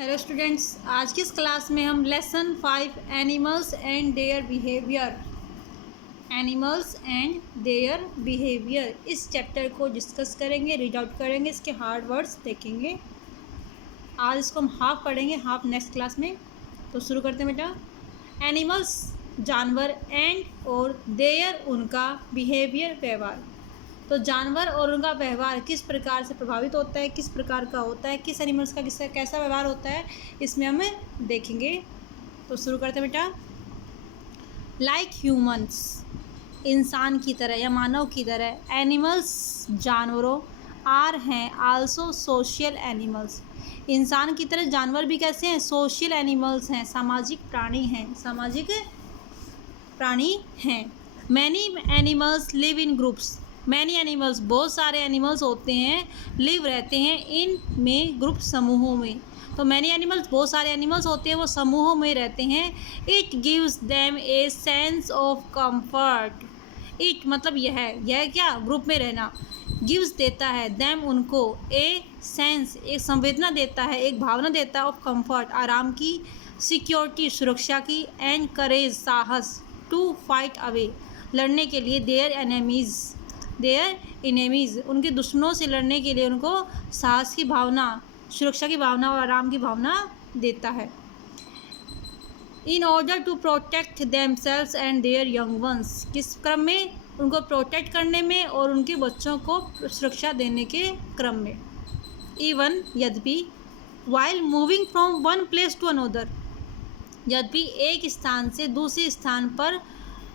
Hello students, आज की इस क्लास में हम lesson 5 animals and their behaviour इस चैप्टर को डिस्कस करेंगे, रीड आउट करेंगे, इसके हार्ड वर्ड्स देखेंगे। आज इसको हम हाफ पढ़ेंगे, हाफ नेक्स्ट क्लास में। तो शुरू करते हैं बेटा। एनिमल्स जानवर, एंड और देयर उनका, बिहेवियर व्यवहार। तो जानवर और उनका व्यवहार किस प्रकार से प्रभावित होता है, किस प्रकार का होता है, किस एनिमल्स का कैसा व्यवहार होता है, इसमें हम देखेंगे। तो शुरू करते हैं बेटा। लाइक ह्यूमंस, इंसान की तरह या मानव की तरह, एनिमल्स जानवरों, आर हैं आल्सो सोशल एनिमल्स। इंसान की तरह जानवर भी कैसे हैं? सोशल एनिमल्स हैं, सामाजिक प्राणी हैं। Many animals live in groups. Many animals, बहुत सारे एनिमल्स होते हैं, लिव रहते हैं, इन में ग्रुप, समूहों में। तो मैनी एनिमल्स, बहुत सारे एनिमल्स होते हैं, वो समूहों में रहते हैं। It gives them a sense of comfort. It मतलब यह क्या? ग्रुप में रहना। गिव्स देता है, देम उनको, ए सेंस एक संवेदना देता है, एक भावना देता है, ऑफ कंफर्ट आराम की, सिक्योरिटी सुरक्षा की, एंड करेज साहस, टू फाइट अवे लड़ने के लिए, देयर एनेमीज़ उनके दुश्मनों से लड़ने के लिए उनको साहस की भावना, सुरक्षा की भावना और आराम की भावना देता है। In order to protect themselves and their young ones, किस क्रम में? उनको प्रोटेक्ट करने में और उनके बच्चों को सुरक्षा देने के क्रम में। इवन यद्यपि, while moving from one place to another, यद्यपि एक स्थान से दूसरे स्थान पर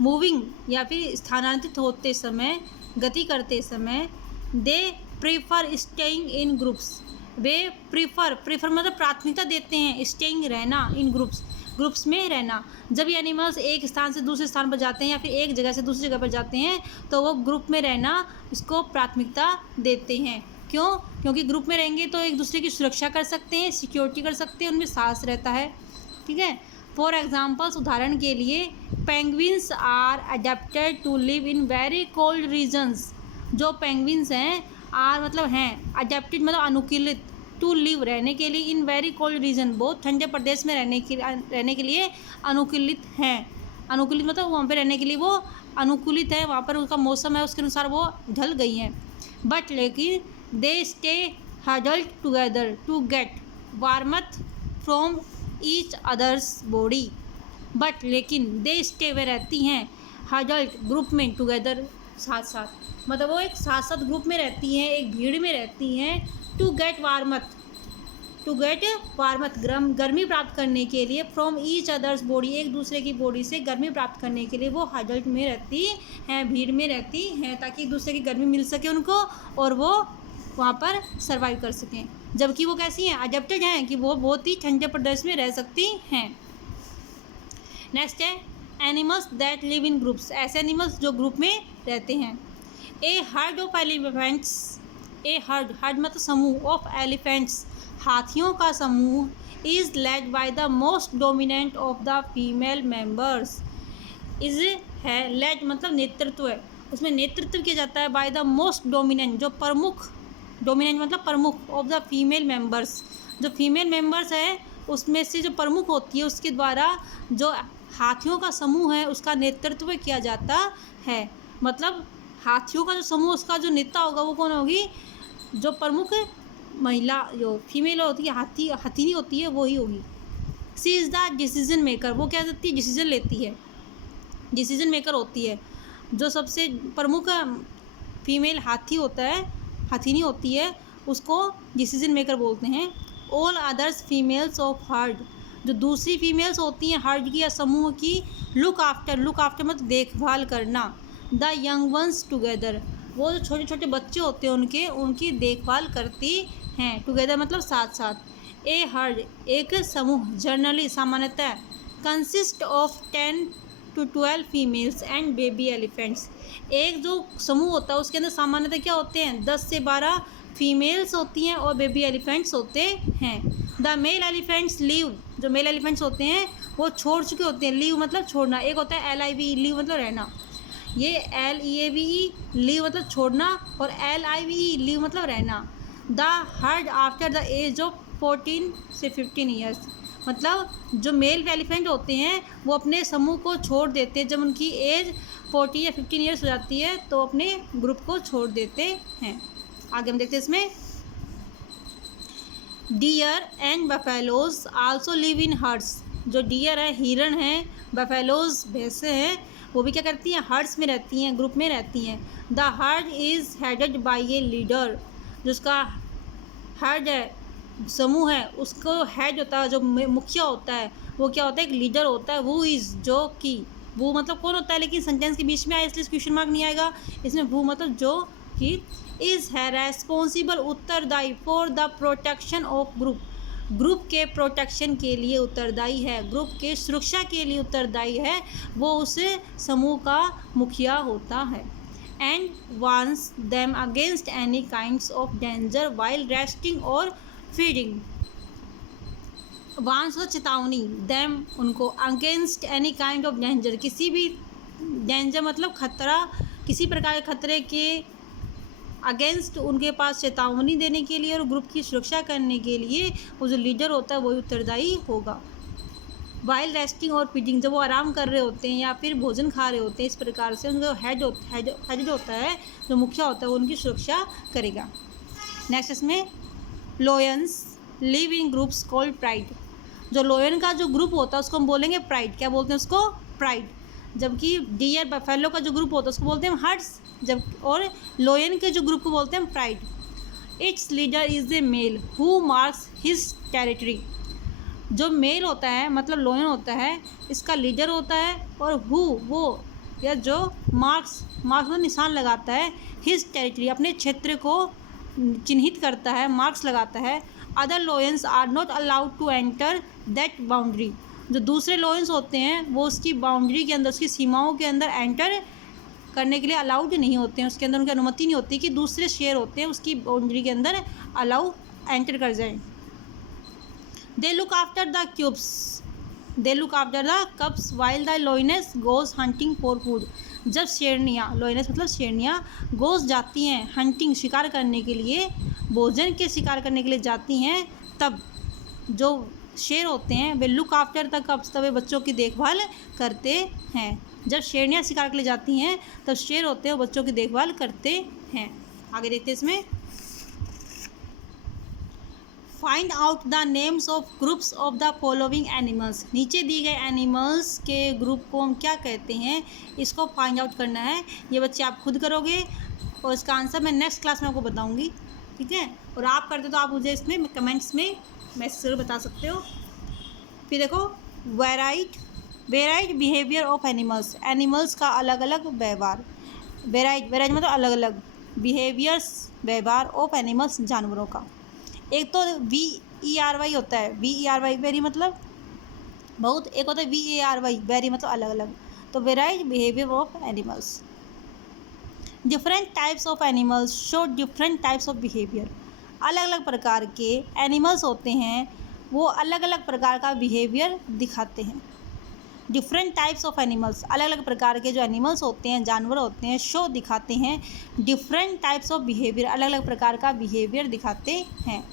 मूविंग या फिर स्थानांतरित होते समय, गति करते समय, they prefer staying in groups, way prefer मतलब प्राथमिकता देते हैं, स्टेइंग रहना, इन ग्रुप्स में रहना। जब ये एनिमल्स एक स्थान से दूसरे स्थान पर जाते हैं या फिर एक जगह से दूसरी जगह पर जाते हैं तो वो ग्रुप में रहना इसको प्राथमिकता देते हैं। क्यों? क्योंकि ग्रुप में रहेंगे तो एक दूसरे की सुरक्षा कर सकते हैं, सिक्योरिटी कर सकते हैं, उनमें साहस रहता है। ठीक है। फॉर एग्जाम्पल्स, उदाहरण के लिए, penguins are adapted to live in very cold regions. जो पेंगुइन्स हैं, आर मतलब हैं, अडेप्टेड मतलब अनुकूलित, टू लिव रहने के लिए, इन वेरी कोल्ड रीजन बहुत ठंडे प्रदेश में रहने के लिए अनुकूलित हैं। अनुकूलित मतलब वहाँ पे रहने के लिए वो अनुकूलित है, वहाँ पर उसका मौसम है, उसके अनुसार वो ढल गई हैं। बट लेकिन they stay huddled together to get warmth from each other's body. But लेकिन दे स्टे वे रहती हैं, हडल्ड ग्रुप में, टुगेदर साथ साथ, मतलब वो एक साथ साथ ग्रुप में रहती हैं, एक भीड़ में रहती हैं। टू गेट वार्मथ गर्मी प्राप्त करने के लिए, फ्रॉम ईच अदर्स बॉडी एक दूसरे की बॉडी से गर्मी प्राप्त करने के लिए वो हडल्ड में रहती हैं, भीड़ में रहती हैं, ताकि एक दूसरे की गर्मी मिल सके उनको और वो वहाँ पर सर्वाइव कर सकें। जबकि वो कैसी हैं? अडेप्टेड हैं, कि वो बहुत ही ठंडे प्रदेश में रह सकती हैं। नेक्स्ट है animals that live in groups, ऐसे एनिमल्स जो ग्रुप में रहते हैं। A herd of elephants, a herd मतलब समूह, ऑफ एलिफेंट्स हाथियों का समूह, is led by the most dominant of the female members. Is है लेड मतलब नेतृत्व है, उसमें नेतृत्व किया जाता है, बाय द मोस्ट डोमिनेंट जो प्रमुख, डोमिनेंट मतलब प्रमुख, ऑफ द फीमेल मेंबर्स जो फीमेल मेंबर्स है उसमें से जो प्रमुख होती है उसके द्वारा जो हाथियों का समूह है उसका नेतृत्व किया जाता है। मतलब हाथियों का जो समूह, उसका जो नेता होगा वो कौन होगी? जो प्रमुख महिला, जो फीमेल होती है, हथिनी होती है, वो ही होगी। सी इज़ द डिसीजन मेकर, वो क्या करती है? डिसीजन लेती है, डिसीजन मेकर होती है। जो सबसे प्रमुख फीमेल हाथी होता है, हथिनी होती है, उसको डिसीजन मेकर बोलते हैं। All others females of heard, जो दूसरी फीमेल्स होती हैं हर्ड की या समूह की, लुक आफ्टर मतलब देखभाल करना, द यंग वंस टुगेदर, वो जो छोटे छोटे बच्चे होते हैं उनकी देखभाल करती हैं, टुगेदर मतलब साथ साथ। ए हर्ड एक समूह, जनरली सामान्यतः, consist of 10 to 12 females and baby elephants, एक जो समूह होता है उसके अंदर सामान्यतः क्या होते हैं? 10 से 12 फीमेल्स होती हैं और बेबी एलिफेंट्स होते हैं। द मेल एलिफेंट्स लीव, जो मेल एलिफेंट्स होते हैं वो छोड़ चुके होते हैं, लीव मतलब छोड़ना, एक होता है LIVE लीव मतलब रहना, ये LEAVE लीव मतलब छोड़ना और LIVE लीव मतलब रहना। The herd after the age of 14 से 15 ईयर्स। मतलब जो मेल एलिफेंट होते हैं वो अपने समूह को छोड़ देते हैं जब उनकी एज 14 या 15 ईयर्स हो जाती है, तो अपने ग्रुप को छोड़ देते हैं। आगे हम देखते हैं इसमें, deer and buffaloes also live in herds. जो डियर है, हिरण हैं, बफेलोज भैंसें हैं, वो भी क्या करती हैं, हर्ड्स में रहती हैं, ग्रुप में रहती हैं। The heard is headed by a leader. जिसका हर्ड है, समूह है, उसको हेड होता है, जो मुखिया होता है, वो क्या होता है, एक लीडर होता है। वो इज़, जो कि, वो मतलब कौन होता है, लेकिन सेंटेंस के बीच में आया इसलिए क्वेश्चन मार्क नहीं आएगा इसमें। वो मतलब जो कि, इज़ है रेस्पॉन्सिबल, उत्तरदायी, for the protection of group. Group के प्रोटेक्शन के लिए उत्तरदायी है, ग्रुप के सुरक्षा के लिए उत्तरदायी है, वो उस समूह का मुखिया होता है। And warns them against any kinds of danger while resting और फीडिंग। वार्न्स मतलब चेतावनी, देम उनको, against any kind of danger किसी भी डेंजर मतलब खतरा, किसी प्रकार के खतरे के अगेंस्ट उनके पास चेतावनी देने के लिए और ग्रुप की सुरक्षा करने के लिए वो जो लीडर होता है वही उत्तरदायी होगा। वाइल रेस्टिंग और फीडिंग, जब वो आराम कर रहे होते हैं या फिर भोजन खा रहे होते हैं, इस प्रकार से उनका हेड होता है, जो मुखिया होता है, वो उनकी सुरक्षा करेगा। नेक्स्ट इसमें, lions live in groups called pride. जो लोयन का जो ग्रुप होता है उसको हम बोलेंगे प्राइड। क्या बोलते हैं उसको, प्राइड। जबकि डियर बफेलो का जो ग्रुप होता है उसको बोलते हैं हर्ड्स, जब, और लोयन के जो ग्रुप को बोलते हैं pride. It's leader is a mail who marks his territory. जो मेल होता है मतलब लोयन होता है, इसका लीडर होता है, और हु, वो, या जो मार्क्स में निशान लगाता है, हिज टेरिटरी, अपने क्षेत्र को चिन्हित करता है, मार्क्स लगाता है। Other lions are not allowed to enter that boundary. जो दूसरे लोयंस होते हैं वो उसकी बाउंड्री के अंदर, उसकी सीमाओं के अंदर एंटर करने के लिए अलाउड नहीं होते हैं, उसके अंदर उनकी अनुमति नहीं होती कि दूसरे शेर होते हैं उसकी बाउंड्री के अंदर अलाउ एंटर कर जाएं। They look after the cubs while the lioness goes hunting for food. जब शेरनियाँ, लोइनेस मतलब शेरनियाँ, गोज जाती हैं हंटिंग, शिकार करने के लिए, भोजन के शिकार करने के लिए जाती हैं, तब जो शेर होते हैं वे लुक आफ्टर द कप्स, तब वे बच्चों की देखभाल करते हैं। जब शेरनियाँ शिकार के लिए जाती हैं तब शेर होते हैं वो बच्चों की देखभाल करते हैं। आगे देखते हैं इसमें, find out the names of groups of the following animals. नीचे दिए गए एनिमल्स के ग्रुप को हम क्या कहते हैं, इसको फाइंड आउट करना है। ये बच्चे आप खुद करोगे और इसका आंसर मैं नेक्स्ट क्लास में आपको बताऊंगी, ठीक है। और आप करते तो आप मुझे इसमें कमेंट्स में मैसेज जरूर बता सकते हो। फिर देखो, varied behaviour of animals. Animals का अलग अलग व्यवहार। वेराइड मतलब अलग अलग, बिहेवियर्स व्यवहार ऑफ एनिमल्स जानवरों का। एक तो VERY होता है, VERY वेरी मतलब बहुत, एक होता है VARY वेरी मतलब अलग अलग। तो varied behaviour of animals. Different types of animals show different types of behaviour. अलग अलग प्रकार के एनिमल्स होते हैं, वो अलग अलग प्रकार का बिहेवियर दिखाते हैं। डिफरेंट टाइप्स ऑफ एनिमल्स, अलग अलग प्रकार के जो एनिमल्स होते हैं, जानवर होते हैं, शो दिखाते हैं डिफरेंट टाइप्स ऑफ बिहेवियर, अलग अलग प्रकार का बिहेवियर दिखाते हैं।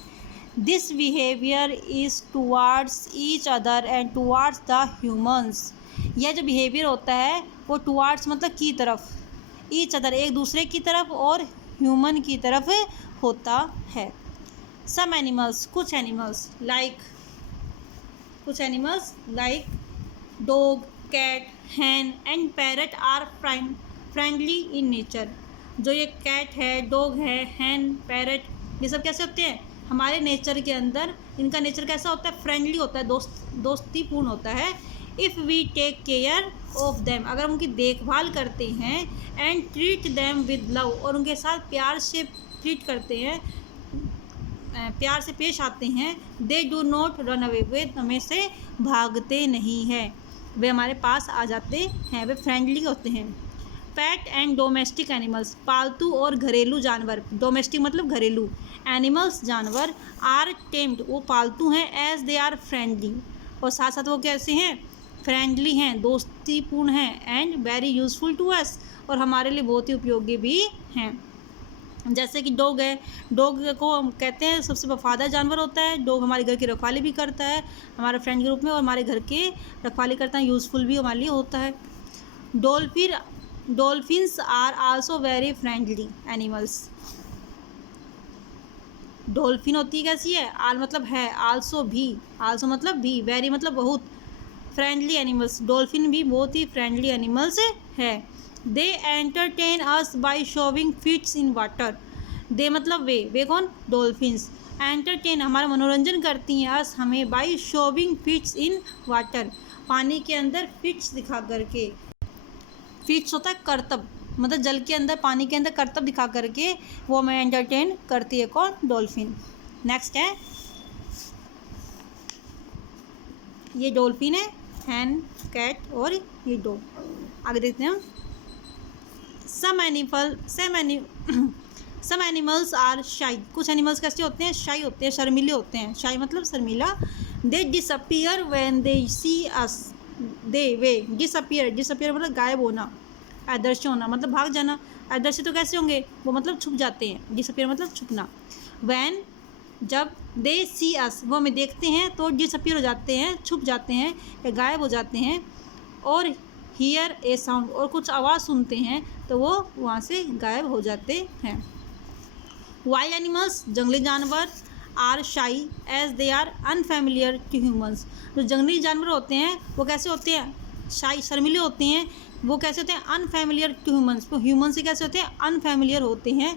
This behaviour is towards each other and towards the humans. यह जो बिहेवियर होता है वो टुवार्ड्स मतलब की तरफ, ईच अदर एक दूसरे की तरफ, और ह्यूमन की तरफ होता है। सम एनिमल्स, कुछ animals like dog, cat, hen and parrot are friendly in nature. जो ये कैट है, डॉग है, हैन, पैरट, ये सब कैसे होते हैं हमारे नेचर के अंदर, इनका नेचर कैसा होता है, फ्रेंडली होता है, दोस्तीपूर्ण होता है। If we take care of them, अगर उनकी देखभाल करते हैं, and treat them with love, और उनके साथ प्यार से ट्रीट करते हैं, प्यार से पेश आते हैं। They do not run away, वे हमें से भागते नहीं हैं, वे हमारे पास आ जाते हैं, वे फ्रेंडली होते हैं। पेट एंड डोमेस्टिक एनिमल्स, पालतू और घरेलू जानवर, डोमेस्टिक मतलब घरेलू, एनिमल्स जानवर, आर टेम्ड, वो पालतू हैं, एज दे आर फ्रेंडली, और साथ साथ वो कैसे हैं, फ्रेंडली हैं, दोस्तीपूर्ण हैं, and very useful to us, और हमारे लिए बहुत ही उपयोगी भी हैं। जैसे कि डॉग है, डॉग को हम कहते हैं सबसे वफादार जानवर होता है। डॉग हमारे घर की रखवाली भी करता है हमारे फ्रेंड के रूप में, और हमारे घर के रखवाली करता है, यूज़फुल भी हमारे लिए होता है। Dolphins are also very friendly animals. Dolphin होती है कैसी है, आल मतलब है, आल्सो भी, आल्सो मतलब भी, वेरी मतलब बहुत, फ्रेंडली एनिमल्स, डॉल्फिन भी बहुत ही फ्रेंडली एनिमल्स है। They entertain us by showing feats in water. They मतलब वे कौन, डॉल्फिन्स। एंटरटेन हमारा मनोरंजन करती हैं, अस हमें, by showing feats in water पानी के अंदर फिट्स दिखा करके। फिट्स होता है करतब, मतलब जल के अंदर, पानी के अंदर करतब दिखा करके वो हमें एंटरटेन करती है, कौन, डॉल्फिन। नेक्स्ट है, ये डॉल्फिन है, हैन, कैट और ये डॉग। आगे देखते हैं। सम एनिमल्स आर शाई। कुछ एनिमल्स कैसे होते हैं, शाई होते हैं, शर्मीले होते हैं। शाई मतलब शर्मीला। They disappear when they see us. वे डिसअपियर मतलब गायब होना, अदृश्य होना मतलब भाग जाना। अदृश्य तो कैसे होंगे, वो मतलब छुप जाते हैं, डिसअपियर मतलब छुपना। व्हेन जब, दे सी अस वो हमें देखते हैं तो डिसअपियर हो जाते हैं, छुप जाते हैं या गायब हो जाते हैं। और हियर ए साउंड और कुछ आवाज़ सुनते हैं तो वो वहाँ से गायब हो जाते हैं। वाइल्ड एनिमल्स जंगली जानवर are shy as they are unfamiliar to humans. जो जंगली जानवर होते हैं वो कैसे होते हैं, शाई शर्मिले होते हैं। वो कैसे होते हैं, अनफेमिलियर टू ह्यूमंस। वो ह्यूमन से कैसे होते हैं, अनफेमिलियर होते हैं।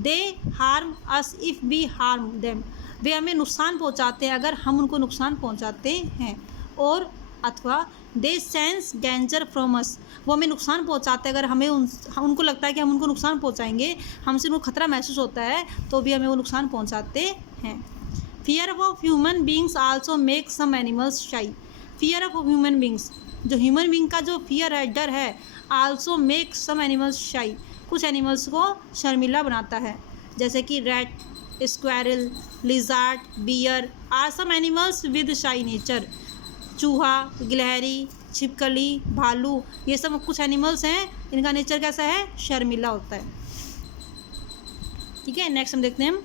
They harm us if we harm them. वे हमें नुकसान पहुंचाते हैं अगर हम उनको नुकसान पहुंचाते हैं। और अथवा दे सेंस डेंजर फ्रॉम अस। वो हमें नुकसान पहुंचाते हैं अगर हमें उनको लगता है कि हम उनको नुकसान पहुंचाएंगे, हमसे उनको खतरा महसूस होता है तो भी हमें वो नुकसान पहुंचाते हैं। Fear of human beings also make some animals shy. Fear of human beings, जो ह्यूमन बींग का जो फियर है, डर है, आल्सो मेक सम एनिमल्स शाई, कुछ एनिमल्स को शर्मिला बनाता है। जैसे कि rat, squirrel, lizard, bear are some animals with shy nature. चूहा, गिलहरी, छिपकली, भालू, ये सब कुछ एनिमल्स हैं, इनका नेचर कैसा है, शर्मिला होता है। ठीक है, नेक्स्ट हम देखते हैं।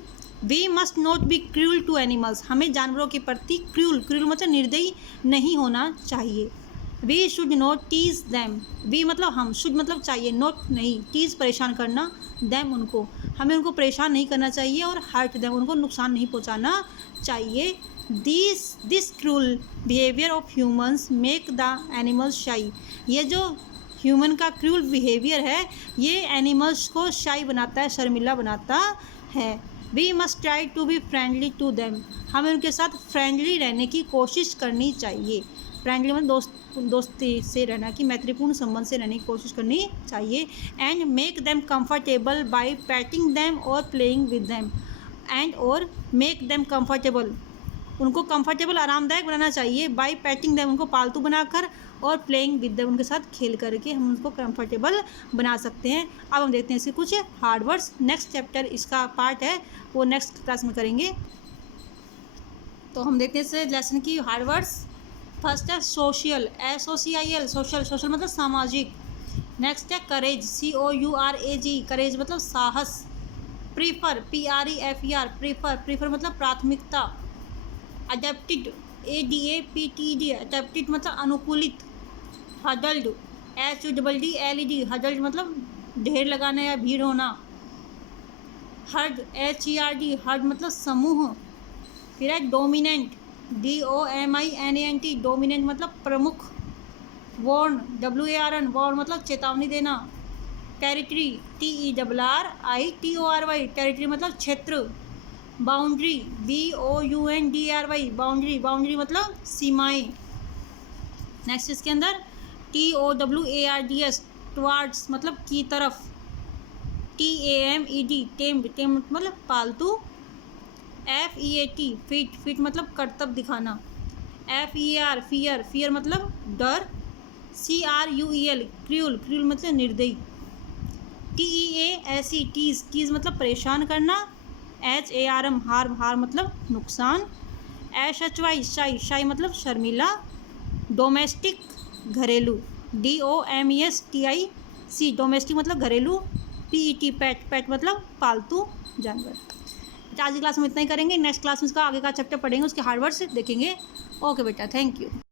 We must not be cruel to animals. हमें जानवरों के प्रति क्रूल मतलब निर्दयी नहीं होना चाहिए। We should not tease them. We मतलब हम, शुड मतलब चाहिए, नॉट नहीं, टीज परेशान करना, दैम उनको, हमें उनको परेशान नहीं करना चाहिए। और हर्ट दैम उनको नुकसान नहीं पहुंचाना चाहिए। This cruel behaviour of humans make the animals शाई। ये जो ह्यूमन का क्रूल बिहेवियर है ये एनिमल्स को शाई बनाता है, शर्मिला बनाता है। We must try to be friendly to them. हमें उनके साथ फ्रेंडली रहने की कोशिश करनी चाहिए। फ्रेंडली मतलब दोस्ती से रहना, कि मैत्रीपूर्ण संबंध से रहने की कोशिश करनी चाहिए। And make them comfortable by patting them और प्लेइंग विद देम। एंड और मेक देम कंफर्टेबल, उनको कंफर्टेबल आरामदायक बनाना चाहिए। बाय पैटिंग देम उनको पालतू बनाकर, और प्लेइंग विद देम उनके साथ खेल करके हम उनको कंफर्टेबल बना सकते हैं। अब हम देखते हैं इसके कुछ हार्ड वर्ड्स। नेक्स्ट चैप्टर इसका पार्ट है वो नेक्स्ट क्लास में करेंगे। तो हम देखते हैं इस लेसन की हार्ड वर्ड्स। फर्स्ट है सोशल, SOCIAL, सोशल मतलब सामाजिक। नेक्स्ट है करेज, COURAGE, करेज मतलब साहस। प्रीफर, PREFER, प्रीफर मतलब प्राथमिकता। अडेप्टेड, ADAPTED, अडेप्टेड मतलब अनुकूलित। हडल्ड, HUDDLED, हडल्ड मतलब ढेर लगाना या भीड़ होना। हर्ड, HERD, हर्ड मतलब समूह। फिर है डोमिनेंट, DOMINANT, डोमिनेंट मतलब प्रमुख। वॉर्न, WARN, वॉर्न मतलब चेतावनी देना। टेरिटरी, TERRITORY, टेरिटरी मतलब क्षेत्र। बाउंड्री, BOUNDRY, बाउंड्री मतलब सीमाएं। नेक्स्ट इसके अंदर TOWARDS, टुवार्ड्स मतलब की तरफ। TAMED, टेम मतलब पालतू। FEAT, फिट मतलब कर्तव्य दिखाना। FEAR, फियर मतलब डर। CRUEL, क्रूल मतलब निर्दयी। TEASE, टीज मतलब परेशान करना। HARM, हार मतलब नुकसान। SHY, शाई मतलब शर्मिला। डोमेस्टिक घरेलू। DOMESTIC, डोमेस्टिक मतलब घरेलू। PET पेट, पेट मतलब पालतू जानवर। तो आज की क्लास में इतना ही करेंगे, नेक्स्ट क्लास में इसका आगे का चैप्टर पढ़ेंगे, उसके हार्ड वर्ड्स देखेंगे। ओके बेटा, थैंक यू।